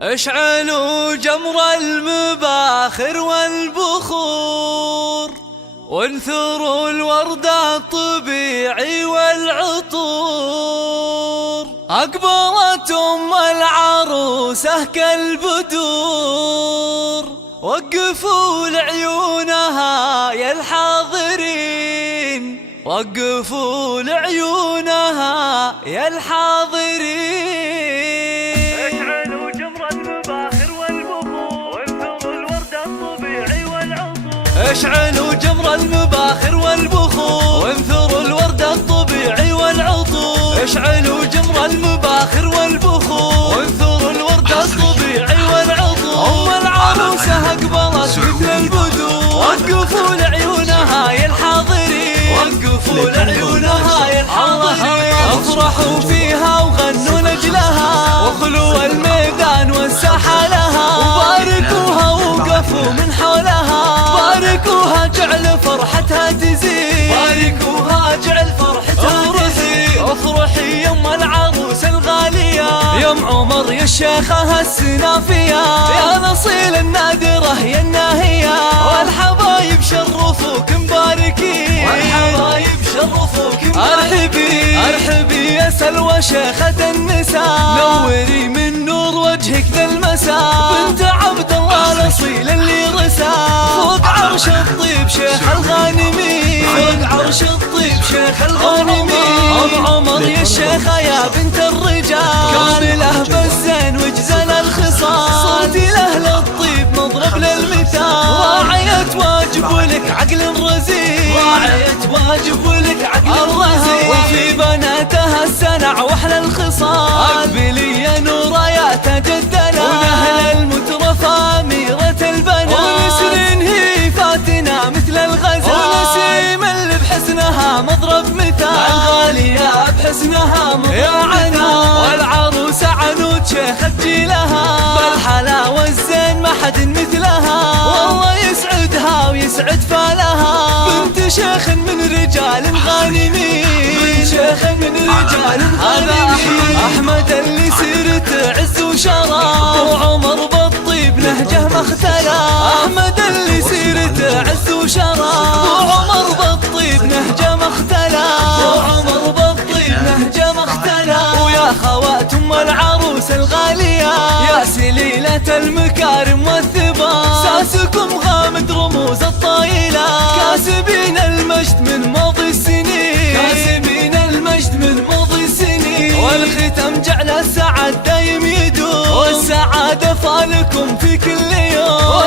اشعلوا جمر المباخر والبخور، وانثروا الورد الطبيعي والعطور. أقبلت أم العروسة كالبدور، وقفوا لعيونها يا الحاضرين، وقفوا لعيونها يا الحاضرين. اشعلوا جمر المباخر والبخور، وانثروا الورد الطبيعي والعطور. اشعلوا جمر المباخر والبخور، وانثروا الورد الطبيعي والعطور. اشعلوا جمر المباخر والبخور، وانثروا الورد الطبيعي والعطور. أم العروسة أقبلت مثل البدور، وقفوا لعيونها يا الحاضرين، وقفوا لعيونها يا الحاضرين. افرحوا فيها وغنوا لجلها، واخلوا الميدان والساحة لها، وباركوها ووقفوا من حولها. باركوها جعل فرحتها تزيد، باركوها جعل فرحتها تزيد. افرحي يم العروس الغالية، يم عمر يا الشيخة السنافية، يا نصيل النادرة يا الناهية. والحبايب شرفوك مباركين، والحبايب شرفوك مباركين. ارحبي يا سلوى شيخة النساء، نوري من نور وجهك ذا المساء. بنت عبد الله الاصيل اللي رسا، فوق عرش الطيب شيخ الغانمين، فوق عرش الطيب شيخ الغانمين. ام عمر يا الشيخة يا بنت الرجال، كان له بالزين وجزل الخصال. صوتي لاهل الطيب مضرب للمثال، راعية واجب ولك عقل رزين، راعية واجب ولك عقل رزين. وفي بناتها السنع واحلى الخصال، اقبلي يا نورا يا تاج الدلال، ونهل المترفة أميرة البنات. ونسرين هي فاتنة مثل الغزال، ونسيم اللي بحسنها مضرب مثال، الغالية بحسنها مضرب مثال. والعروسة عنود شيخة جيلها، بالحلا والزين ما حد مثلها، والله يسعدها ويسعد فالها. بنت شيخ من رجال غانمين، بنت شيخ من رجال غانمين. أحمد اللي سيرته عز وشرف، وعمر بالطيب نهجه ما اختلف. أحمد اللي سيرته عز وشرف، وعمر بالطيب نهجه ما اختلف، وعمر بالطيب نهجه ما اختلف. ويا خوات أم العروس الغالية، يا سليلة المكارم والثبات، ساسكم غامد رموز الطايلة، كاسبين المجد من ماضي السنين، كاسبين المجد من ماضي السنين. والختم جعل السعد دايم يدوم، والسعادة فالكم في كل يوم،